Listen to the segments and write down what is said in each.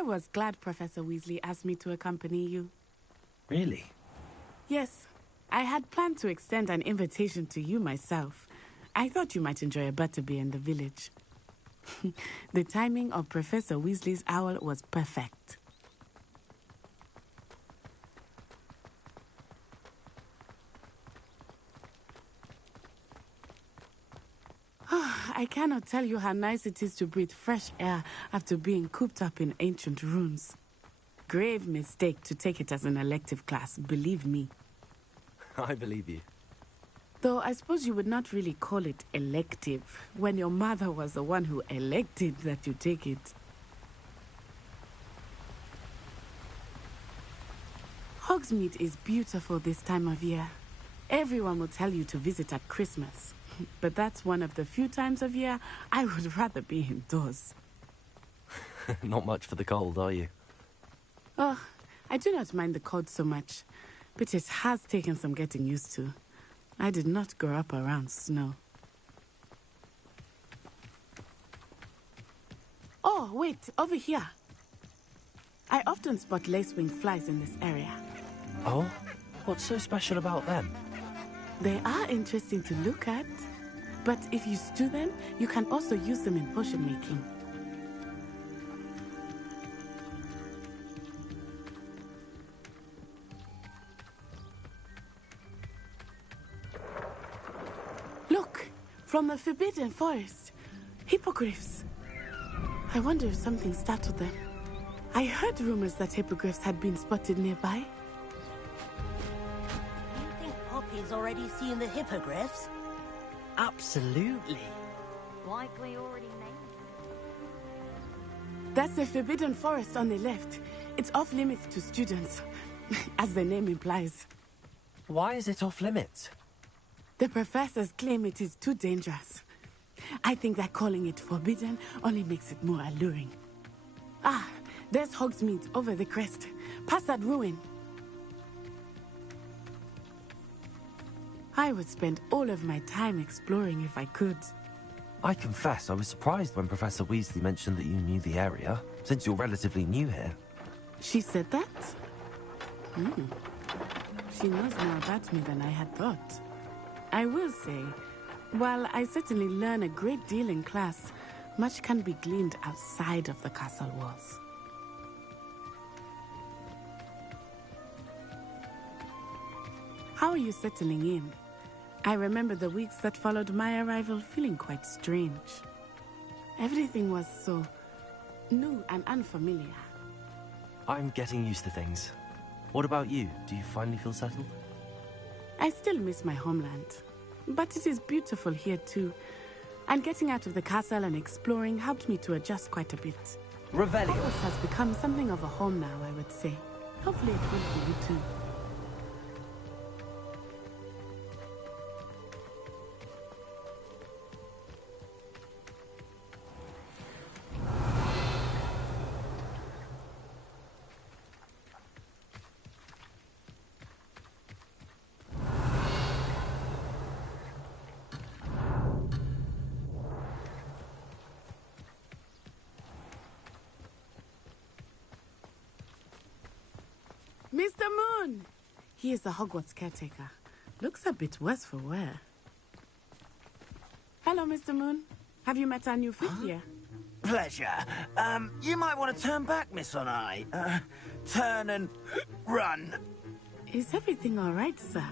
I was glad Professor Weasley asked me to accompany you. Really? Yes. I had planned to extend an invitation to you myself. I thought you might enjoy a butterbeer in the village. The timing of Professor Weasley's owl was perfect. I cannot tell you how nice it is to breathe fresh air after being cooped up in ancient ruins. Grave mistake to take it as an elective class, believe me. I believe you. Though I suppose you would not really call it elective when your mother was the one who elected that you take it. Hogsmeade is beautiful this time of year. Everyone will tell you to visit at Christmas. But that's one of the few times of year I would rather be indoors. Not much for the cold, are you? Oh, I do not mind the cold so much, but it has taken some getting used to. I did not grow up around snow. Oh, wait, over here. I often spot lace-winged flies in this area. Oh? What's so special about them? They are interesting to look at, but if you stew them, you can also use them in potion making. Look, from the Forbidden Forest, hippogriffs. I wonder if something startled them. I heard rumors that hippogriffs had been spotted nearby. You think Poppy's already seen the hippogriffs? Absolutely. Likely already named. That's the Forbidden Forest on the left. It's off limits to students, as the name implies. Why is it off limits? The professors claim it is too dangerous. I think that calling it forbidden only makes it more alluring. Ah, there's Hogsmeade over the crest. Past that ruin. I would spend all of my time exploring if I could. I confess I was surprised when Professor Weasley mentioned that you knew the area, since you're relatively new here. She said that? She knows more about me than I had thought. I will say, while I certainly learn a great deal in class, much can be gleaned outside of the castle walls. How are you settling in? I remember the weeks that followed my arrival feeling quite strange. Everything was so new and unfamiliar. I'm getting used to things. What about you? Do you finally feel settled? I still miss my homeland, but it is beautiful here too. And getting out of the castle and exploring helped me to adjust quite a bit. Revelio. Hogwarts has become something of a home now, I would say. Hopefully it will for you too. Mr. Moon! He is the Hogwarts caretaker. Looks a bit worse for wear. Hello, Mr. Moon. Have you met our new fit here? Pleasure. You might want to turn back, Miss Onai. Turn and run. Is everything all right, sir?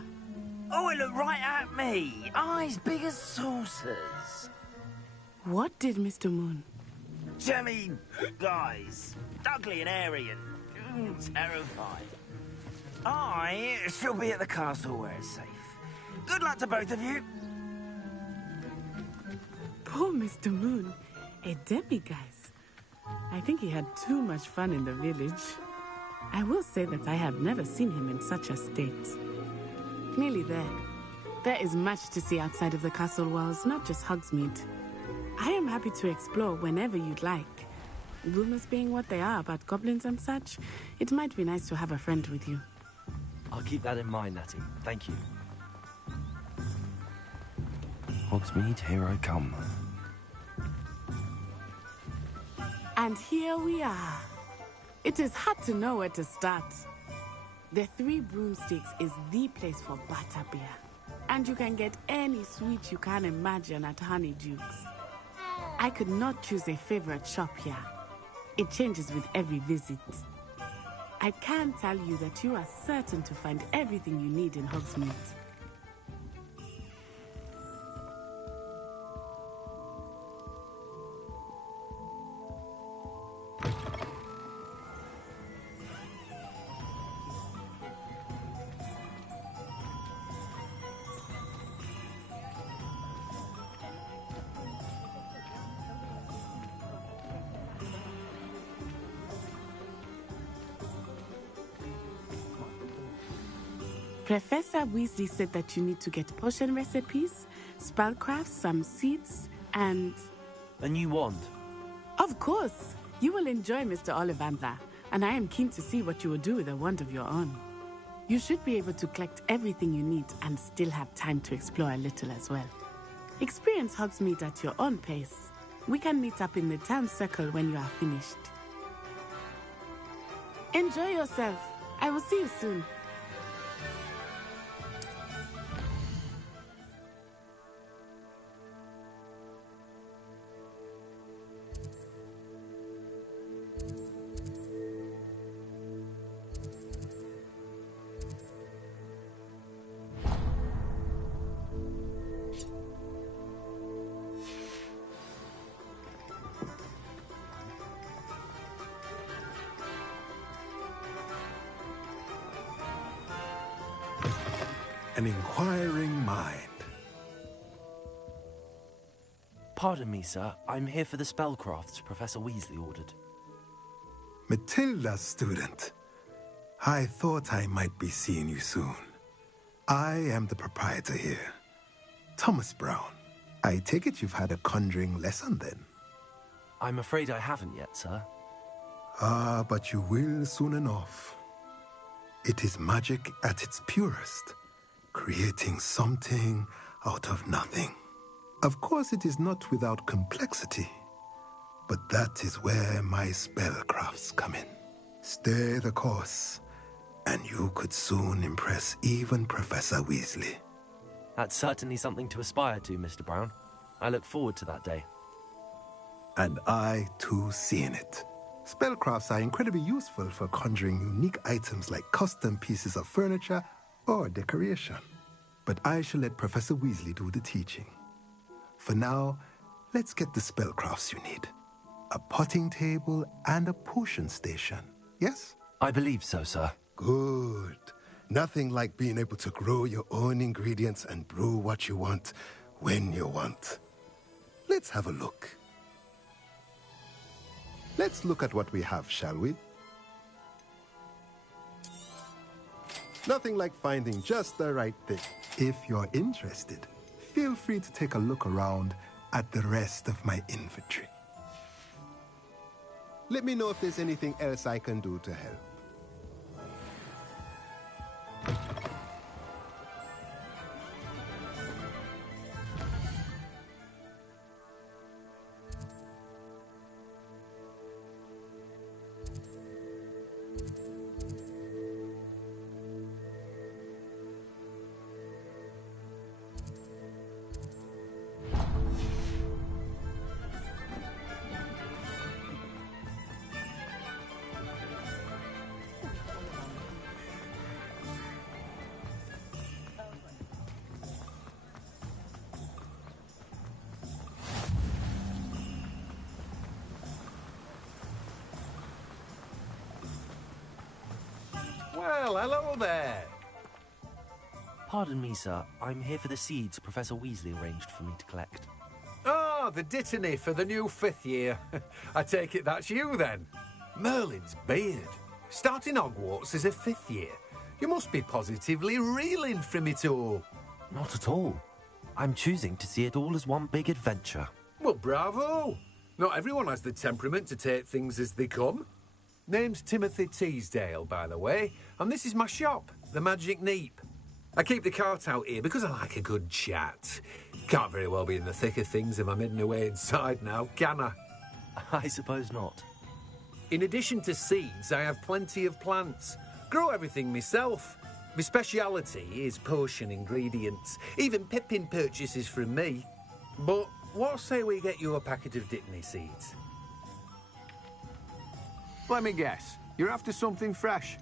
Oh, it looked right at me. Eyes big as saucers. What did Mr. Moon? Jemmy guys. Ugly and airy and terrifying. I shall be at the castle where it's safe. Good luck to both of you. Poor Mr. Moon. A demiguise. I think he had too much fun in the village. I will say that I have never seen him in such a state. Nearly there. There is much to see outside of the castle walls, not just Hogsmeade. I am happy to explore whenever you'd like. Rumors being what they are about goblins and such, it might be nice to have a friend with you. I'll keep that in mind, Natty. Thank you. Hogsmeade, here I come. And here we are. It is hard to know where to start. The Three Broomsticks is the place for butterbeer. And you can get any sweet you can imagine at Honeydukes. I could not choose a favorite shop here. It changes with every visit. I can tell you that you are certain to find everything you need in Hogsmeade. Professor Weasley said that you need to get potion recipes, spellcrafts, some seeds, and... A new wand. Of course! You will enjoy Mr. Ollivander, and I am keen to see what you will do with a wand of your own. You should be able to collect everything you need and still have time to explore a little as well. Experience Hogsmeade at your own pace. We can meet up in the town circle when you are finished. Enjoy yourself. I will see you soon. An inquiring mind. Pardon me, sir. I'm here for the spellcrafts Professor Weasley ordered. Matilda's student. I thought I might be seeing you soon. I am the proprietor here, Thomas Brown. I take it you've had a conjuring lesson then? I'm afraid I haven't yet, sir. Ah, but you will soon enough. It is magic at its purest, creating something out of nothing. Of course, it is not without complexity, but that is where my spellcrafts come in. Stay the course, and you could soon impress even Professor Weasley. That's certainly something to aspire to, Mr. Brown. I look forward to that day. And I, too, seeing it. Spellcrafts are incredibly useful for conjuring unique items like custom pieces of furniture or decoration. But I shall let Professor Weasley do the teaching. For now, let's get the spellcrafts you need. A potting table and a potion station, yes? I believe so, sir. Good. Nothing like being able to grow your own ingredients and brew what you want when you want. Let's have a look. Let's look at what we have, shall we? Nothing like finding just the right thing. If you're interested, feel free to take a look around at the rest of my inventory. Let me know if there's anything else I can do to help. Well, hello there. Pardon me, sir. I'm here for the seeds Professor Weasley arranged for me to collect. Oh, the dittany for the new 5th year. I take it that's you, then. Merlin's beard. Starting Hogwarts as a 5th year. You must be positively reeling from it all. Not at all. I'm choosing to see it all as one big adventure. Well, bravo. Not everyone has the temperament to take things as they come. Name's Timothy Teasdale, by the way, and this is my shop, the Magic Neep. I keep the cart out here because I like a good chat. Can't very well be in the thick of things if I'm hidden away inside now, can I? I suppose not. In addition to seeds, I have plenty of plants. Grow everything myself. My speciality is potion ingredients. Even Pippin purchases from me. But what say we get you a packet of Dittany seeds? Let me guess. You're after something fresh.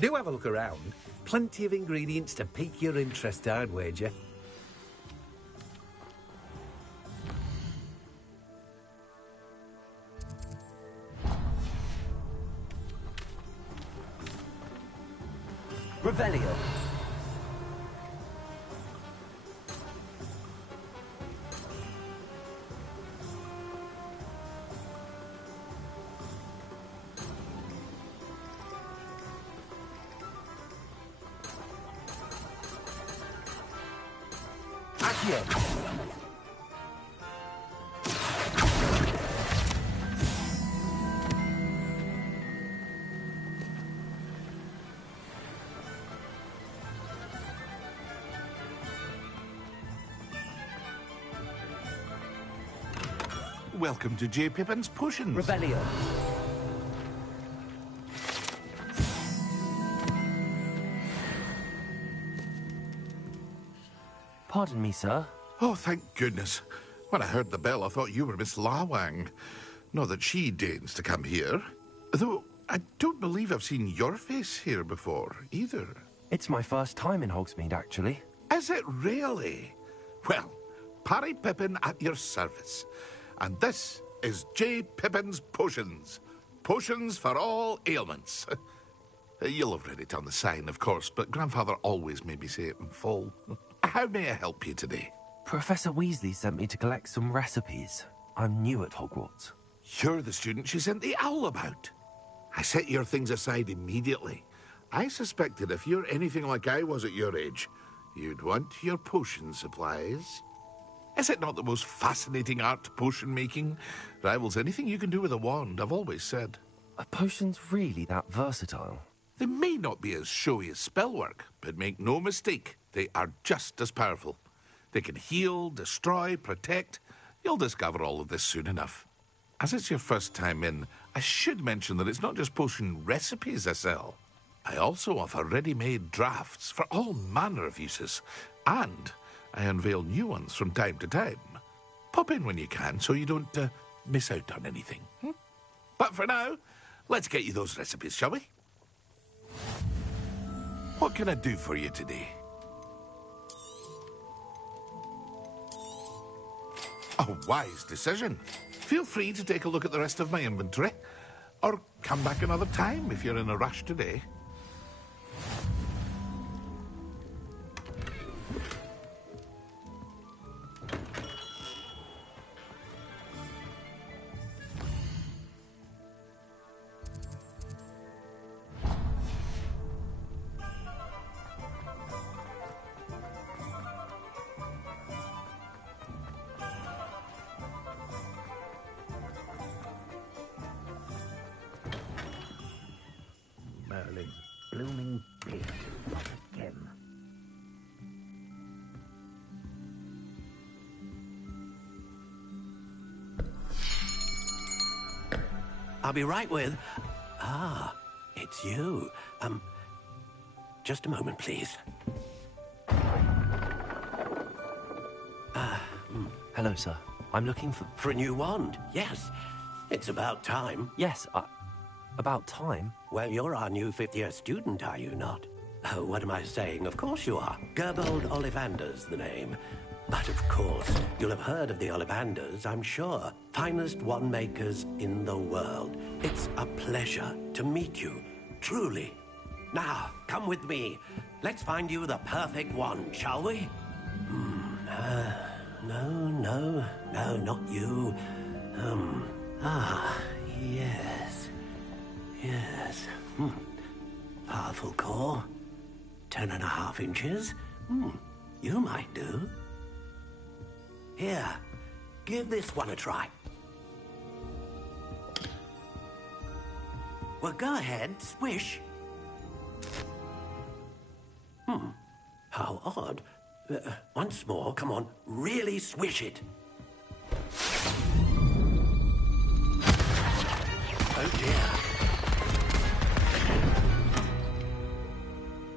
Do have a look around. Plenty of ingredients to pique your interest, I'd wager. Revelio. Accio. Welcome to J. Pippin's Potions. Revelio. Pardon me, sir. Oh, thank goodness. When I heard the bell, I thought you were Miss Lawang. Not that she deigns to come here. Though, I don't believe I've seen your face here before, either. It's my first time in Hogsmeade, actually. Is it really? Well, Parry Pippin at your service. And this is J. Pippin's Potions. Potions for all ailments. You'll have read it on the sign, of course, but Grandfather always made me say it in full. How may I help you today? Professor Weasley sent me to collect some recipes. I'm new at Hogwarts. You're the student she sent the owl about. I set your things aside immediately. I suspected if you're anything like I was at your age, you'd want your potion supplies. Is it not the most fascinating art, potion making? Rivals anything you can do with a wand, I've always said. Are potions really that versatile? They may not be as showy as spellwork, but make no mistake, they are just as powerful. They can heal, destroy, protect. You'll discover all of this soon enough. As it's your first time in, I should mention that it's not just potion recipes I sell. I also offer ready-made drafts for all manner of uses, and I unveil new ones from time to time. Pop in when you can so you don't miss out on anything. But for now, let's get you those recipes, shall we? What can I do for you today? A wise decision. Feel free to take a look at the rest of my inventory, or come back another time if you're in a rush today. Merlin's blooming beard, not again. I'll be right with... Ah, it's you. Just a moment, please. Hello, sir. I'm looking for... For a new wand, yes. It's about time. Yes, about time? Well, you're our new fifth-year student, are you not? Oh, what am I saying? Of course you are. Gerbold Ollivander's the name. But of course, you'll have heard of the Ollivanders, I'm sure. Finest wand makers in the world. It's a pleasure to meet you, truly. Now, come with me. Let's find you the perfect wand, shall we? No, not you. Yes. Powerful core. 10.5 inches. You might do. Here, give this one a try. Well, go ahead, swish. How odd. Once more, come on, really swish it. Oh, dear.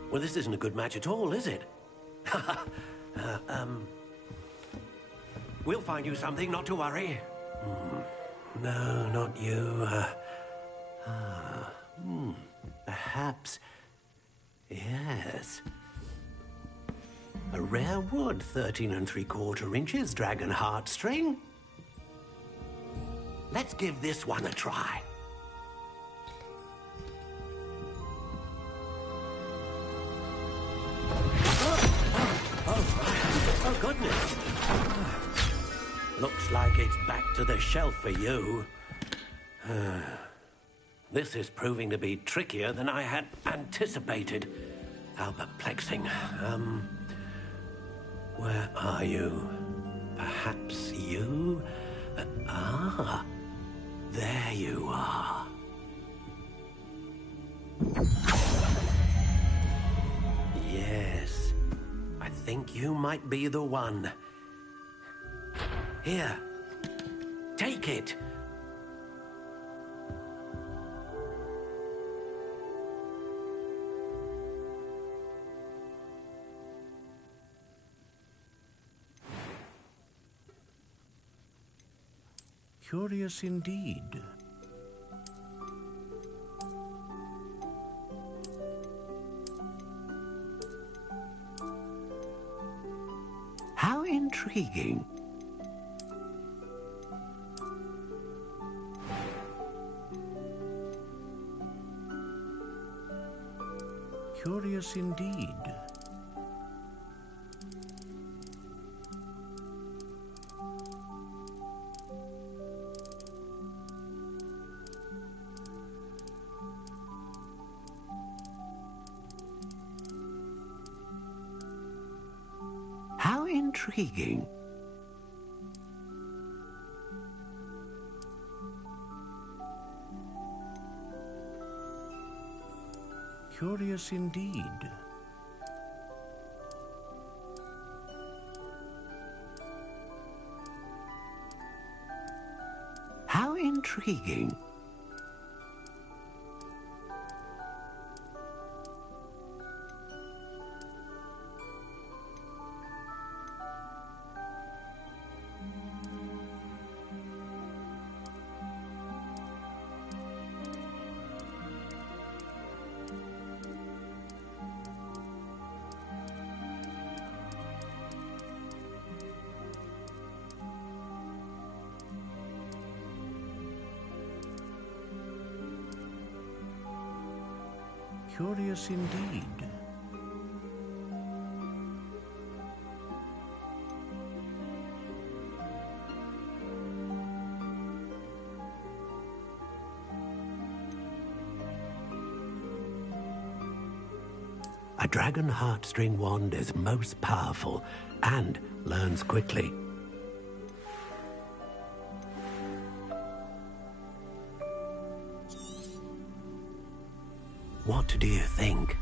Well, this isn't a good match at all, is it? We'll find you something, not to worry. No, not you. Perhaps... Yes. A rare wood, 13 3/4 inches, dragon heartstring. Let's give this one a try. Oh, goodness. Looks like it's back to the shelf for you. This is proving to be trickier than I had anticipated. How perplexing. Where are you? Perhaps you? There you are. Yes, I think you might be the one. Here, take it. Curious indeed. How intriguing. Curious indeed. How intriguing. Curious indeed. How intriguing. Curious indeed. A dragon heartstring wand is most powerful and learns quickly. What do you think?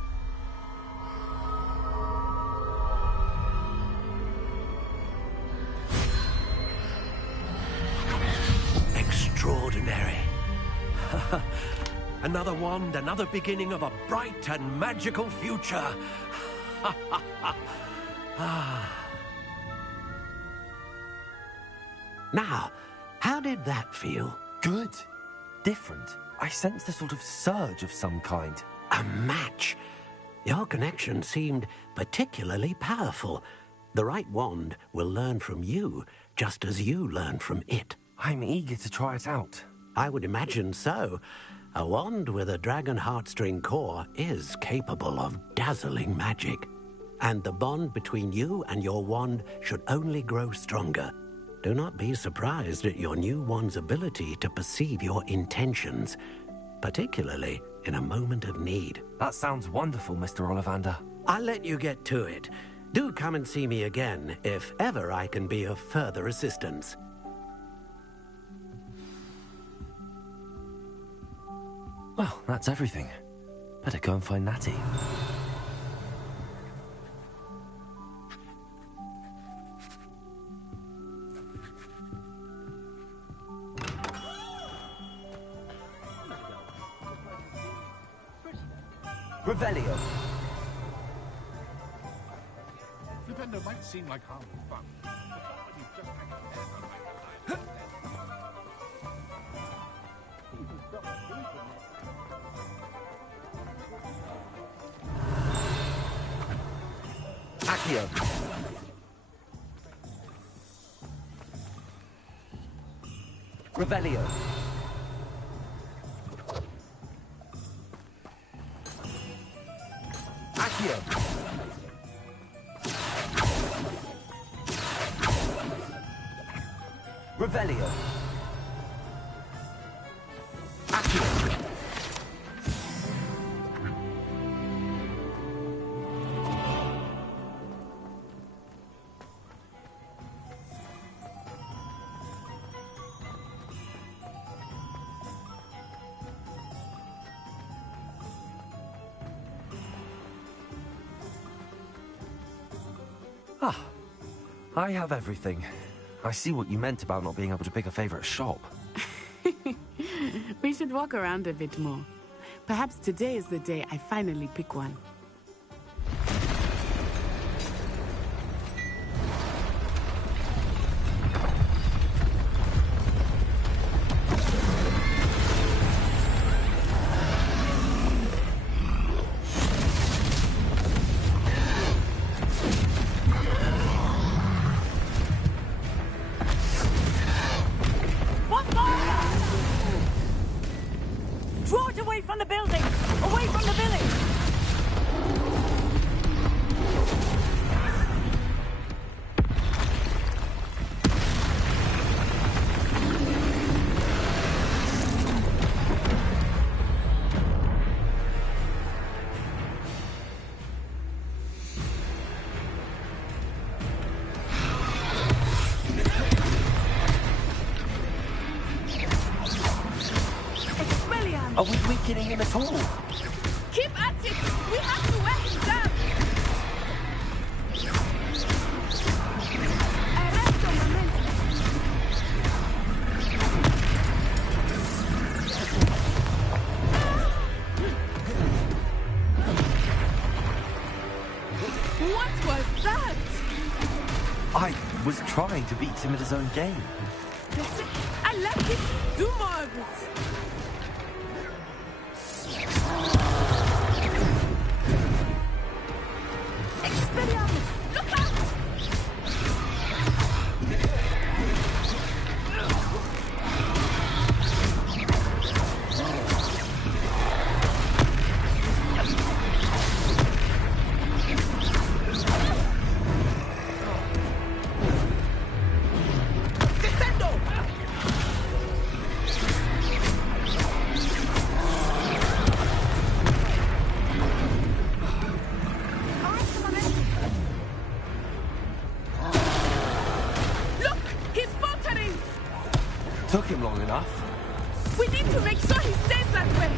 Extraordinary. Another wand, another beginning of a bright and magical future. Now, how did that feel? Good. Different. I sensed a sort of surge of some kind. A match. Your connection seemed particularly powerful. The right wand will learn from you, just as you learn from it. I'm eager to try it out. I would imagine so. A wand with a dragon heartstring core is capable of dazzling magic. And the bond between you and your wand should only grow stronger. Do not be surprised at your new wand's ability to perceive your intentions, particularly in a moment of need. That sounds wonderful, Mr. Ollivander. I'll let you get to it. Do come and see me again if ever I can be of further assistance. Well, that's everything. Better go and find Natty. Revelio. Flipendo might seem like harmful fun, but not when you've just had a Accio. Revelio. Accio. Revelio. Accio. Ah, I have everything. I see what you meant about not being able to pick a favorite shop. We should walk around a bit more. Perhaps today is the day I finally pick one. Draw it away from the building! Away from the village! Are we weakening him at all? Keep at it! We have to wear him down! Arresto momento! What was that? I was trying to beat him at his own game. I like it! Do more of it! Look out! Took him long enough. We need to make sure he stays that way.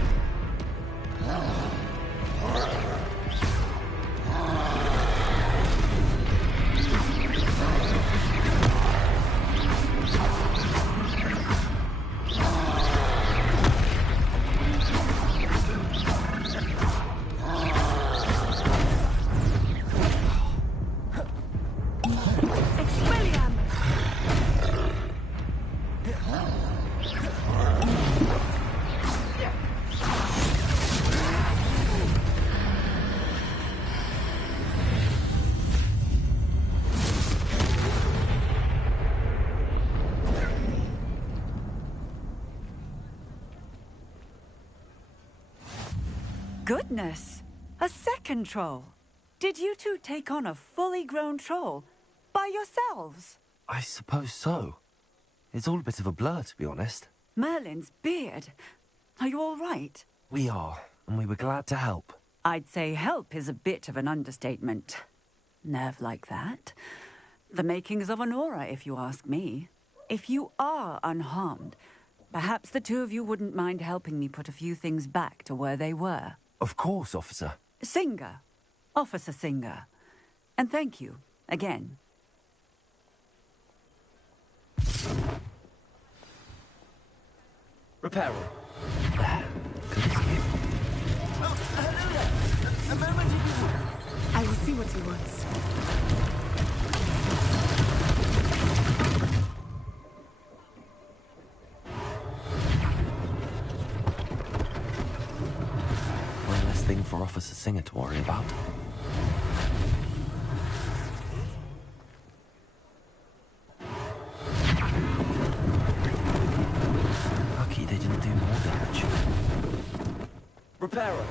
Goodness! A second troll! Did you two take on a fully grown troll by yourselves? I suppose so. It's all a bit of a blur, to be honest. Merlin's beard. Are you all right? We are, and we were glad to help. I'd say help is a bit of an understatement. Nerve like that. The makings of an aura, if you ask me. If you are unharmed, perhaps the two of you wouldn't mind helping me put a few things back to where they were. Of course, officer. Singer. Officer Singer. And thank you, again. Reparo. Oh, hello there. A moment if you will. I will see what he wants. One less thing for Officer Singer to worry about. Lucky they didn't do more damage. Repairer.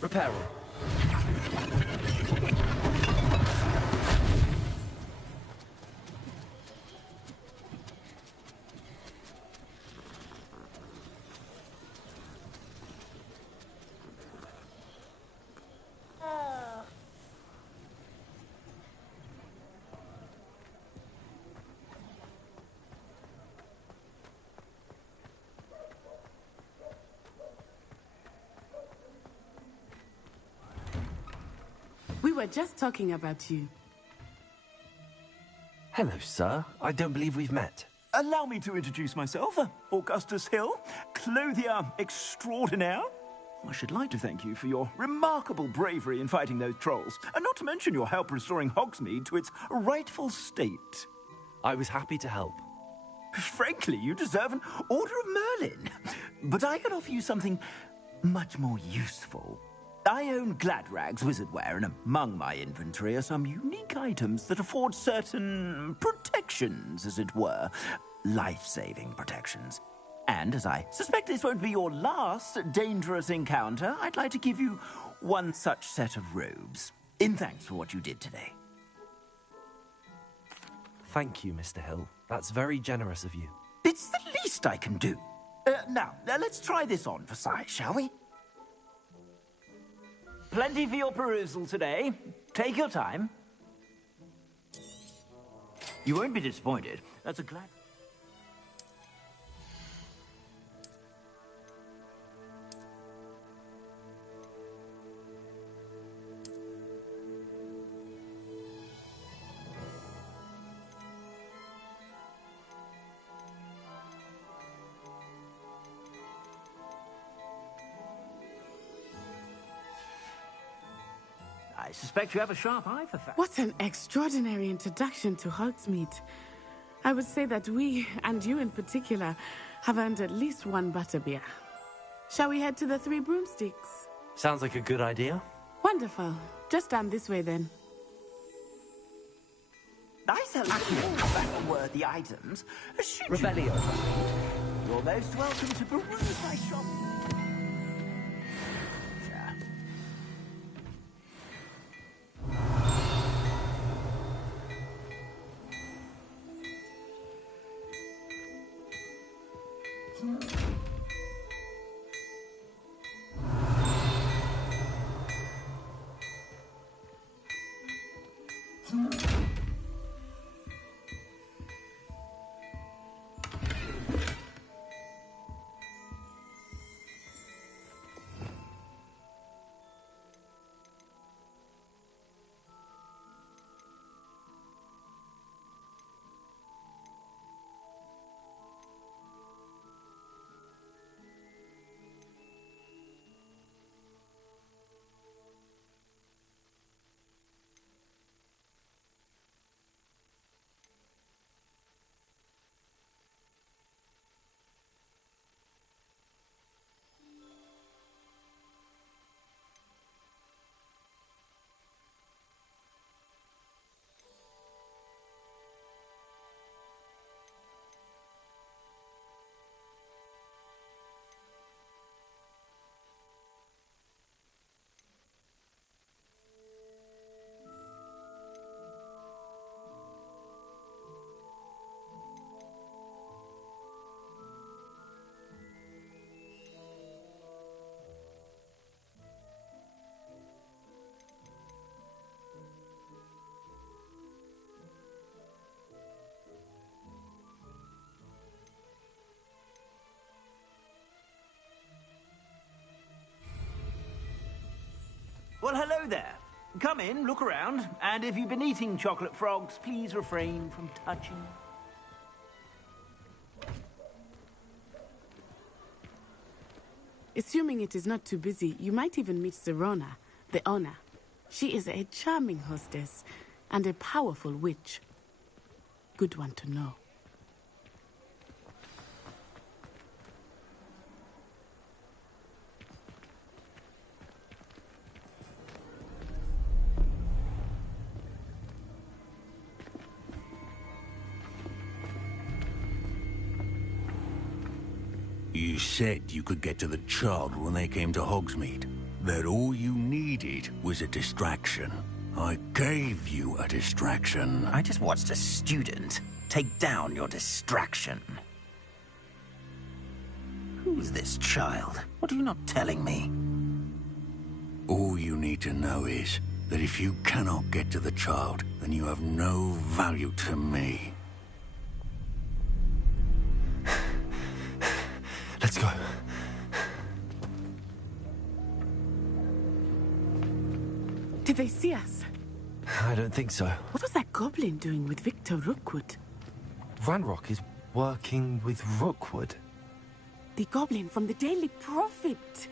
Repairer. We were just talking about you. Hello, sir. I don't believe we've met. Allow me to introduce myself, Augustus Hill, clothier extraordinaire. I should like to thank you for your remarkable bravery in fighting those trolls, and not to mention your help restoring Hogsmeade to its rightful state. I was happy to help. Frankly, you deserve an Order of Merlin. But I can offer you something much more useful. I own Gladrag's wizardware, and among my inventory are some unique items that afford certain protections, as it were. Life-saving protections. And as I suspect this won't be your last dangerous encounter, I'd like to give you one such set of robes, in thanks for what you did today. Thank you, Mr. Hill. That's very generous of you. It's the least I can do. Now, let's try this on for size, shall we? Plenty for your perusal today. Take your time. You won't be disappointed. That's a glad... I suspect you have a sharp eye for facts. What an extraordinary introduction to Hogsmeade. I would say that we, and you in particular, have earned at least one butterbeer. Shall we head to the Three Broomsticks? Sounds like a good idea. Wonderful. Just down this way then. I sell battle-worthy items. Rebellion. You're most welcome to peruse my shop. Well, hello there. Come in, look around, and if you've been eating chocolate frogs, please refrain from touching. Assuming it is not too busy, you might even meet Serona, the owner. She is a charming hostess and a powerful witch. Good one to know. You said you could get to the child when they came to Hogsmeade. That all you needed was a distraction. I gave you a distraction. I just watched a student take down your distraction. Who's this child? What are you not telling me? All you need to know is that if you cannot get to the child, then you have no value to me. Let's go. Did they see us? I don't think so. What was that goblin doing with Victor Rookwood? Ranrock is working with Rookwood. The goblin from the Daily Prophet.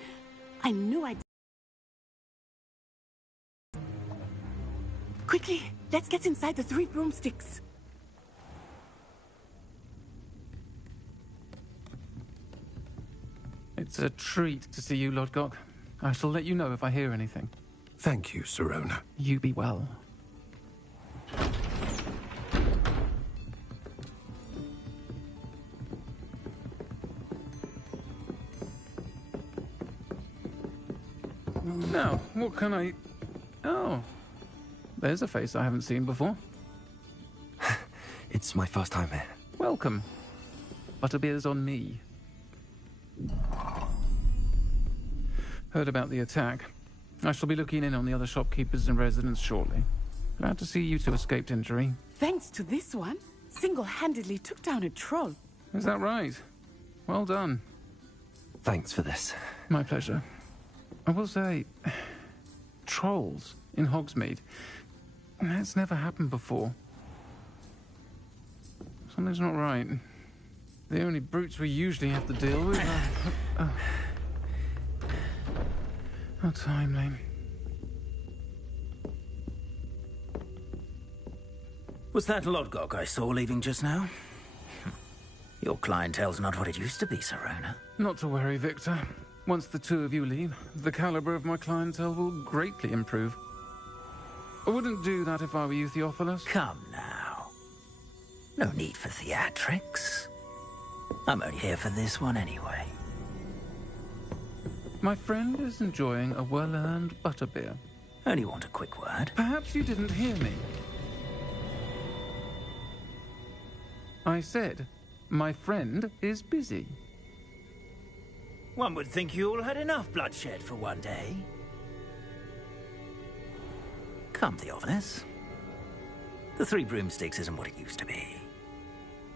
I knew I'd... Quickly, let's get inside the 3 broomsticks. It's a treat to see you, Lodgok. I shall let you know if I hear anything. Thank you, Serona. You be well. Now, what can I... Oh, there's a face I haven't seen before. It's my first time here. Welcome. Butterbeer's on me. Heard about the attack. I shall be looking in on the other shopkeepers and residents shortly. Glad to see you two escaped injury. Thanks to this one, single-handedly took down a troll. Is that right? Well done. Thanks for this. My pleasure. I will say, trolls in Hogsmeade. That's never happened before. Something's not right. The only brutes we usually have to deal with are... How timely. Was that Lodgok I saw leaving just now? Your clientele's not what it used to be, Serona. Not to worry, Victor. Once the 2 of you leave, the caliber of my clientele will greatly improve. I wouldn't do that if I were you, Theophilus. Come now. No need for theatrics. I'm only here for this one anyway. My friend is enjoying a well-earned butterbeer. Only want a quick word. Perhaps you didn't hear me. I said, my friend is busy. One would think you all had enough bloodshed for one day. Come, Theophilus. The 3 broomsticks isn't what it used to be.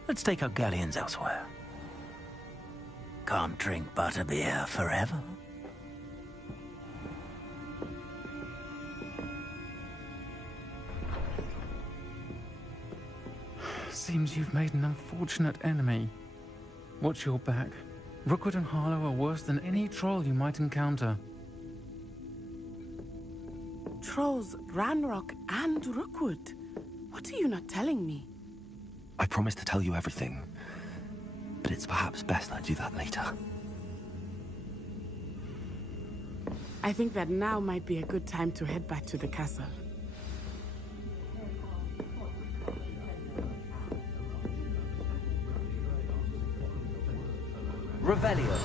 Let's take our galleons elsewhere. Can't drink butterbeer forever. Seems you've made an unfortunate enemy. Watch your back. Rookwood and Harlow are worse than any troll you might encounter. Trolls, Ranrock, and Rookwood. What are you not telling me? I promised to tell you everything, but it's perhaps best I do that later. I think that now might be a good time to head back to the castle. Revelio.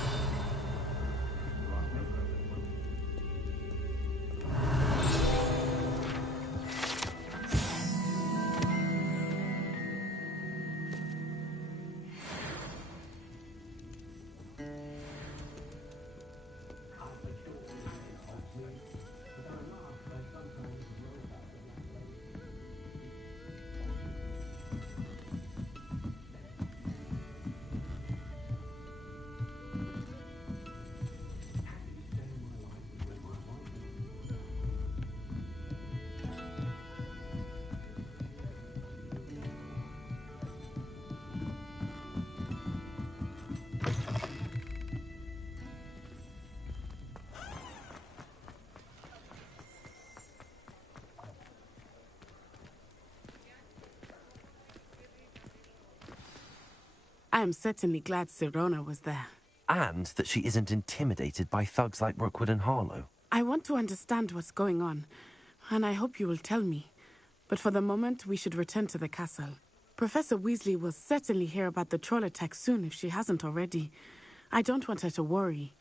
I am certainly glad Sirona was there. And that she isn't intimidated by thugs like Rookwood and Harlow. I want to understand what's going on, and I hope you will tell me. But for the moment, we should return to the castle. Professor Weasley will certainly hear about the troll attack soon if she hasn't already. I don't want her to worry.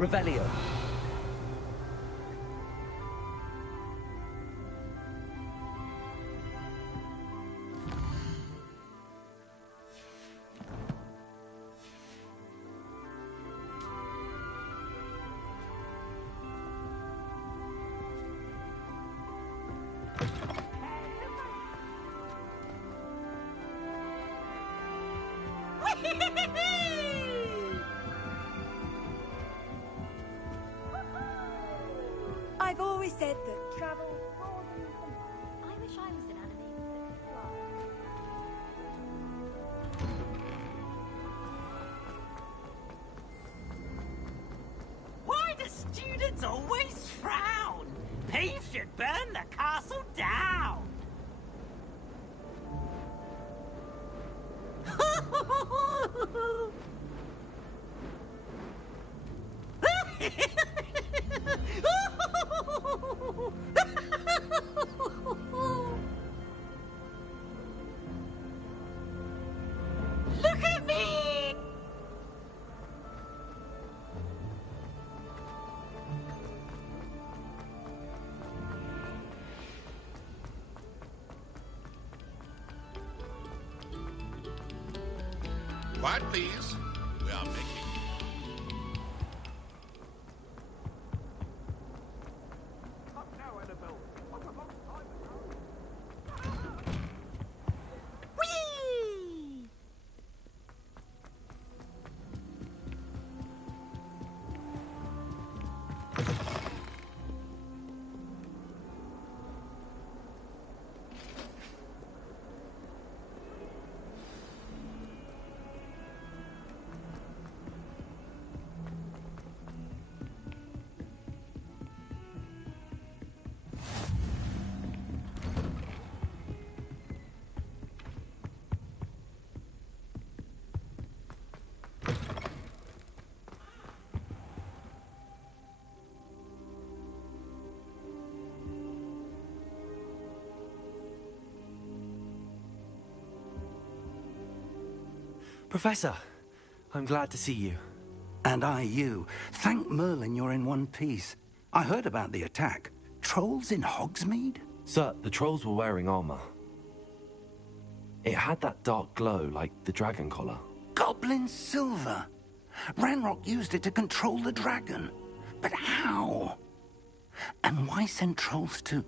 Revelio. I've always said that travel broadens the mind. I wish I was an animator that could fly. Why do students always frown? Peeves should burn the castle down. Look at me! Quiet, please. We are making... Whee! Professor, I'm glad to see you. And I you. Thank Merlin you're in one piece. I heard about the attack. Trolls in Hogsmeade? Sir, the trolls were wearing armor. It had that dark glow like the dragon collar. Goblin silver. Ranrock used it to control the dragon. But how? And why send trolls too?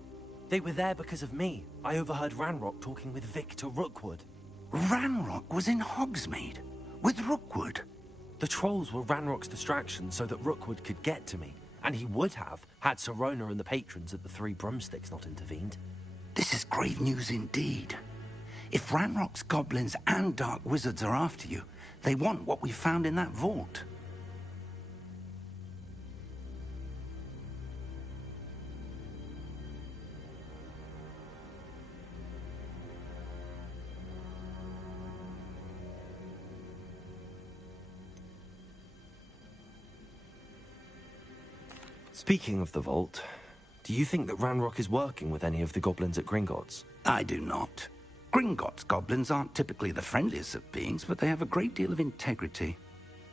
They were there because of me. I overheard Ranrock talking with Victor Rookwood. Ranrock was in Hogsmeade with Rookwood. The trolls were Ranrock's distraction so that Rookwood could get to me. And he would have, had Sirona and the patrons at the Three Broomsticks not intervened. This is grave news indeed. If Ranrock's goblins and dark wizards are after you, they want what we found in that vault. Speaking of the vault, do you think that Ranrock is working with any of the goblins at Gringotts? I do not. Gringotts goblins aren't typically the friendliest of beings, but they have a great deal of integrity.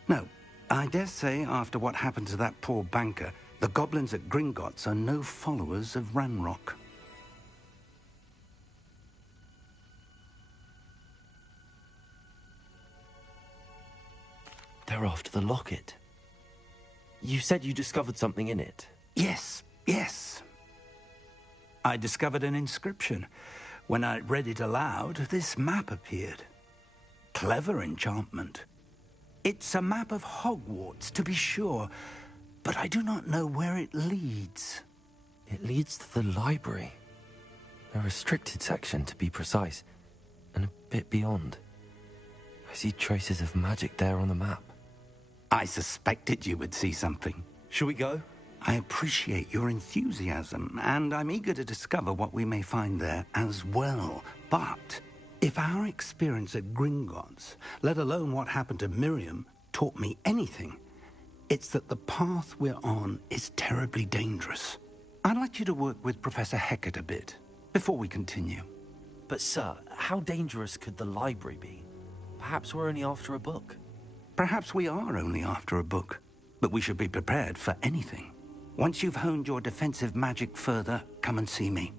No, I dare say after what happened to that poor banker, the goblins at Gringotts are no followers of Ranrock. They're after the locket. You said you discovered something in it. Yes, yes. I discovered an inscription. When I read it aloud, this map appeared. Clever enchantment. It's a map of Hogwarts, to be sure, but I do not know where it leads. It leads to the library. A restricted section, to be precise, and a bit beyond. I see traces of magic there on the map. I suspected you would see something. Shall we go? I appreciate your enthusiasm, and I'm eager to discover what we may find there as well. But if our experience at Gringotts, let alone what happened to Miriam, taught me anything, it's that the path we're on is terribly dangerous. I'd like you to work with Professor Hecat a bit before we continue. But, sir, how dangerous could the library be? Perhaps we're only after a book. Perhaps we are only after a book. but we should be prepared for anything. Once you've honed your defensive magic further, come and see me.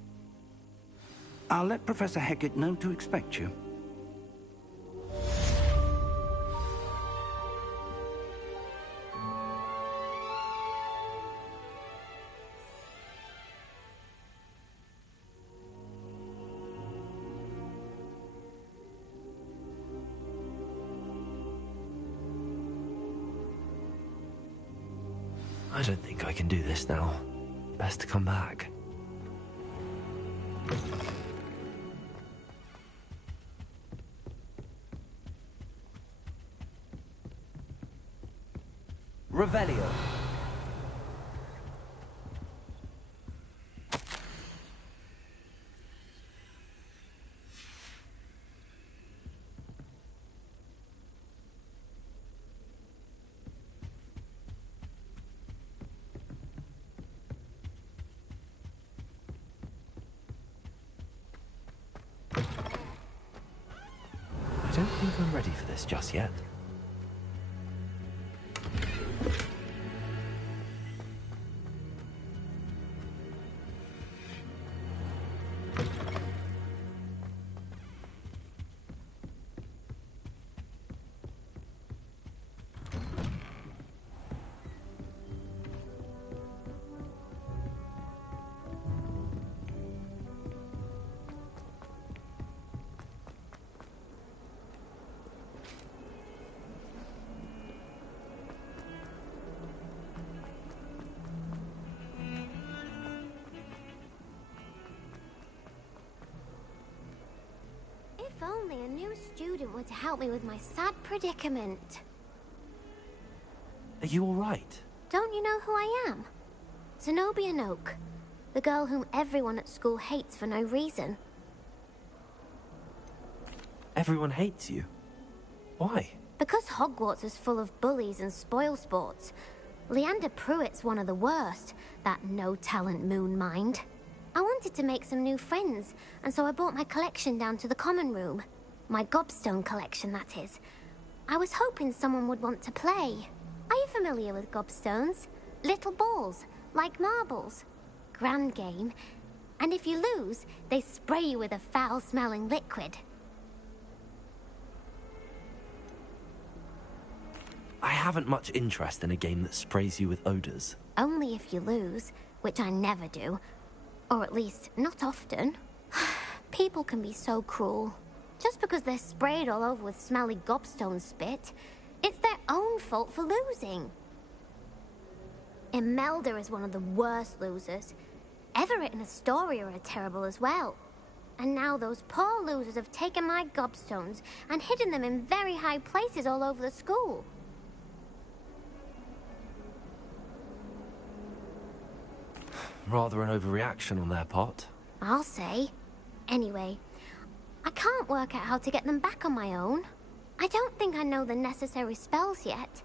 I'll let Professor Hecat know to expect you. I don't think I can do this now. Best to come back. Revelio. I don't think I'm ready for this just yet. If only a new student were to help me with my sad predicament. Are you all right? Don't you know who I am? Zenobia Noak, the girl whom everyone at school hates for no reason. Everyone hates you. Why? Because Hogwarts is full of bullies and spoilsports. Leander Pruitt's one of the worst, that no-talent moon mind. I wanted to make some new friends, and so I brought my collection down to the common room. My gobstone collection, that is. I was hoping someone would want to play. Are you familiar with gobstones? Little balls, like marbles. Grand game. And if you lose, they spray you with a foul-smelling liquid. I haven't much interest in a game that sprays you with odors. Only if you lose, which I never do. Or at least, not often. People can be so cruel. Just because they're sprayed all over with smelly gobstone spit, it's their own fault for losing. Imelda is one of the worst losers. Everett and Astoria are terrible as well. And now those poor losers have taken my gobstones and hidden them in very high places all over the school. Rather an overreaction on their part. I'll say. Anyway, I can't work out how to get them back on my own. I don't think I know the necessary spells yet.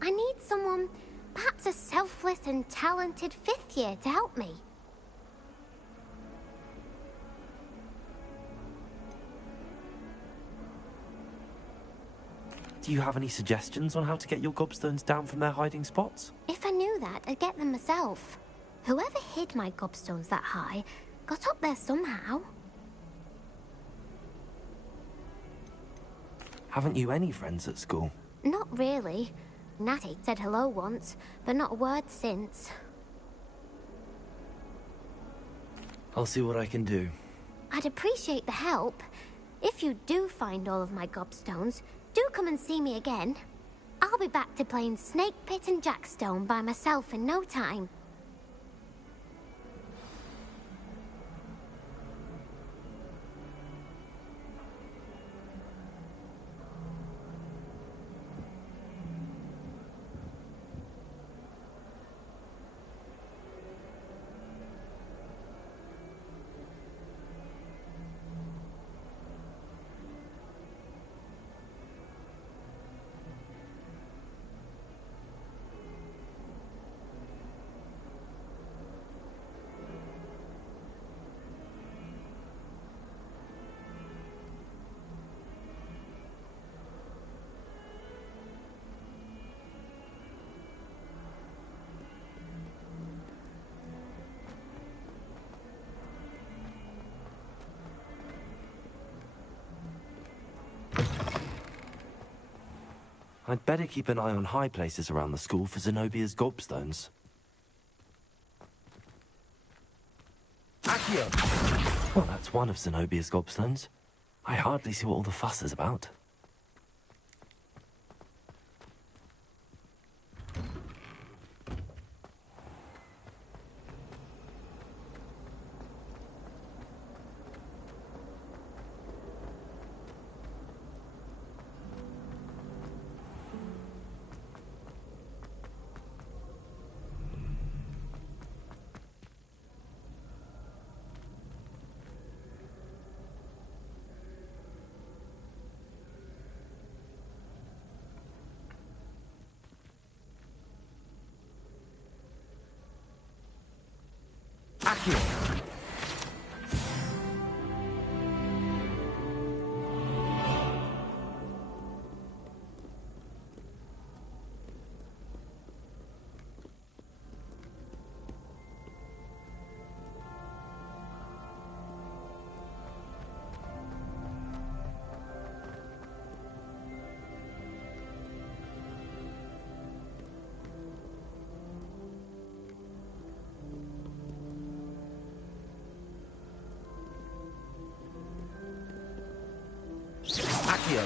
I need someone, perhaps a selfless and talented fifth year to help me. Do you have any suggestions on how to get your gobstones down from their hiding spots? If I knew that, I'd get them myself. Whoever hid my gobstones that high got up there somehow. Haven't you any friends at school? Not really. Natty said hello once, but not a word since. I'll see what I can do. I'd appreciate the help. If you do find all of my gobstones, do come and see me again. I'll be back to playing Snake Pit and Jackstone by myself in no time. I'd better keep an eye on high places around the school for Zenobia's gobstones. Accio! Well, that's one of Zenobia's gobstones. I hardly see what all the fuss is about. Accio! Accio!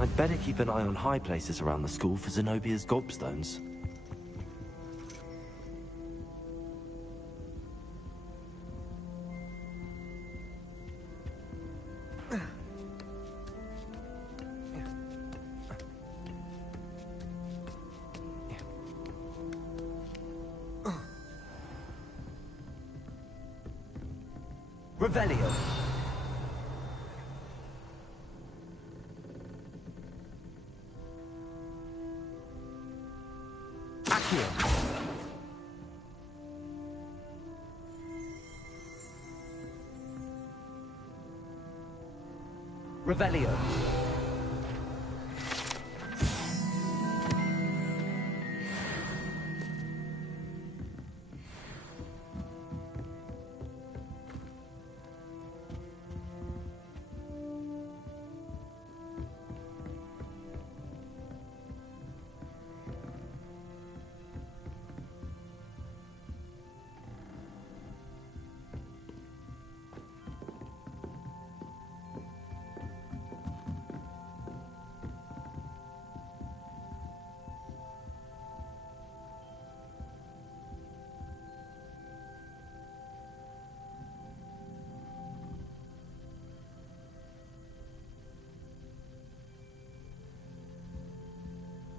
I'd better keep an eye on high places around the school for Zenobia's gobstones. Revelio! Accio! Revelio!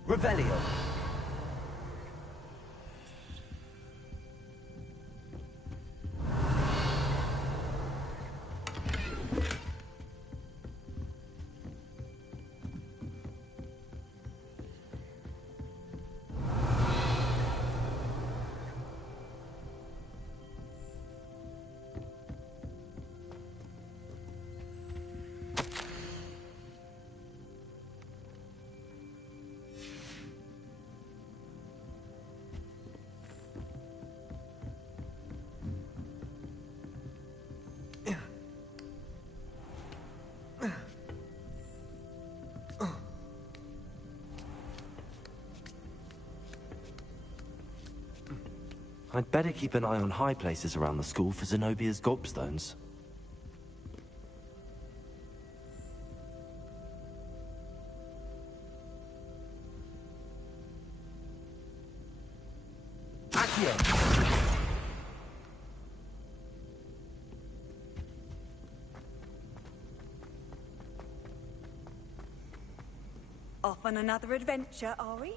Revelio! I'd better keep an eye on high places around the school for Zenobia's gobstones. Accio! Off on another adventure, are we?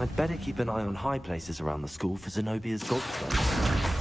I'd better keep an eye on high places around the school for Zenobia's godson.